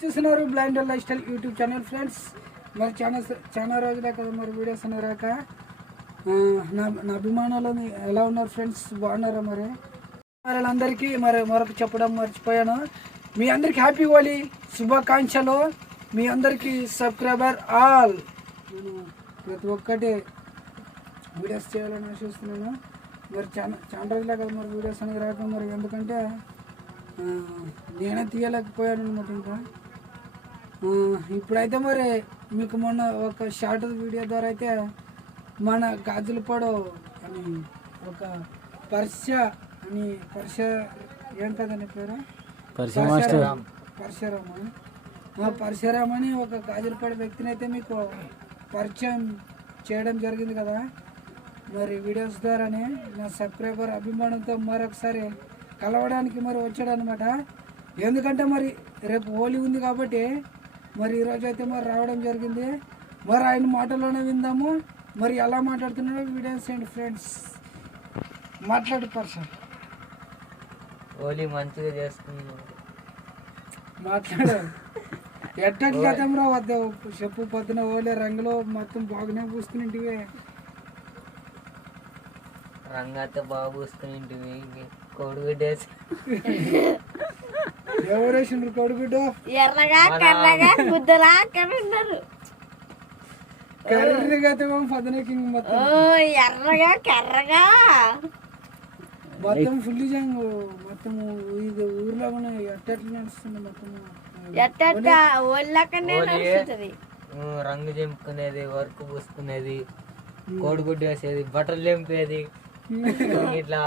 చూస్తున్నారు blind life style YouTube channel friends. మరి చాలా రోజులే కదా మరి వీడియోస్ అనే రాక నా అభిమానాలు ఎలా ఉన్నారు ఫ్రెండ్స్, బాగున్నారా? మరి వాళ్ళందరికీ మరొక చెప్పడం మర్చిపోయాను. మీ అందరికి హ్యాపీ హోలీ శుభాకాంక్షలు. మీ అందరికీ సబ్స్క్రైబర్ ఆల్. నేను ప్రతి ఒక్కటి వీడియోస్ చేయాలని ఆశిస్తున్నాను. మరి చాలా రోజులే కదా మరి వీడియోస్ అనేది రాక, మరి ఎందుకంటే నేనే తీయలేకపోయాను అనమాట. ఇంకా ఇప్పుడైతే మరి మీకు మొన్న ఒక షార్ట్ వీడియో ద్వారా అయితే మన గాజులపాడు అని ఒక ఏం కదండి పేరు, పరశురామ్ అని ఒక గాజులపాడు వ్యక్తిని అయితే మీకు పరిచయం చేయడం జరిగింది కదా. మరి వీడియోస్ ద్వారానే నా సబ్స్క్రైబర్ అభిమానంతో మరొకసారి కలవడానికి మరి వచ్చాడు అనమాట. ఎందుకంటే మరి రేపు హోలీ ఉంది కాబట్టి మరి ఈరోజు అయితే మరి రావడం జరిగింది. మరి ఆయన మాటల్లోనే విందాము. మరి ఎలా మాట్లాడుతున్నాడో వీడియోస్ ఏంటి ఫ్రెండ్స్, మాట్లాడు పర్సన్. హోలీ మంచిగా చేసుకున్నాం, మాట్లాడు. ఎట్టటి కథంరా వద్ద చెప్పు. పొద్దున హోలీ రంగులో మొత్తం బాగానే పూసుకునింటివి. రంగు అయితే బాగా పూసుకునింటివి. కోడిగుడ్డ ఎవరేసిండ్రు కోడిగుడ్డ? ఎర్రగా కర్రగా గుద్దలా కన్నారు. కర్రగా పదనకి మొత్తం ఎర్రగా కర్రగా మొత్తం ఫుల్ జంగు. మొత్తం ఇది ఊర్లో ఎట్టెట్లు నడుస్తుంది మొత్తం. రంగు చెంపుకునేది, వర్క్ పూసుకునేది, కోడిగుడ్డు వేసేది, బట్టలు చెంపేది. ఇట్లా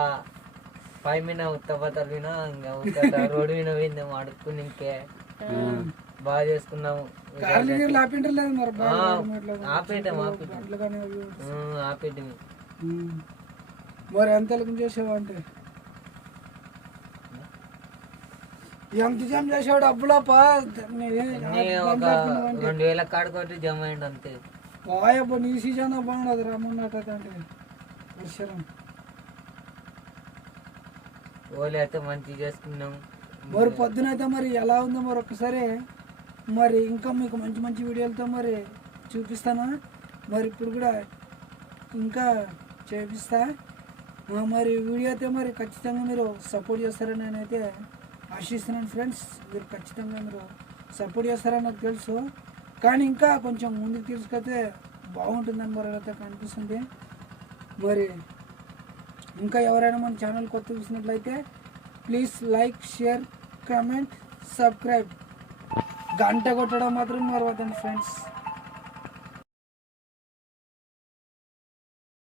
పై మీద ఉత్తపత్తలు వినా ఇంకా రోడ్డు మీద పోయిందేమో అడుక్కుని. ఇంకే బాగా చేసుకున్నాము. ఆపేటం మరి ఎంత చేసావు అంటే ఎంత జమ చేసావు? డబ్బులా ఒక 2000 కాడుకోటి జమ అయింది అంతే. బాయబ్బా నీ సీజన్ బాగుండదు రమ్మన్నట్టు అంటే వర్షం. హోలీ అయితే మంచిగా చేసుకున్నాం. మరి పొద్దున అయితే మరి ఎలా ఉందో మరి ఒక్కసారి మరి ఇంకా మీకు మంచి మంచి వీడియోలతో మరి చూపిస్తాను. మరి ఇప్పుడు కూడా ఇంకా చేపిస్తా. మరి వీడియో అయితే మరి ఖచ్చితంగా మీరు సపోర్ట్ చేస్తారని నేనైతే ఆశిస్తున్నాను ఫ్రెండ్స్. మీరు ఖచ్చితంగా మీరు సపోర్ట్ చేస్తారని నాకు తెలుసు, కానీ ఇంకా కొంచెం ముందుకు తీసుకొస్తే బాగుంటుందని మరి అయితే కనిపిస్తుంది. మరి ఇంకా ఎవరైనా మన ఛానల్ కొత్త చూసినట్లయితే please like, share, comment, subscribe. గంట కొట్టడం మాత్రం మరవద్దండి ఫ్రెండ్స్.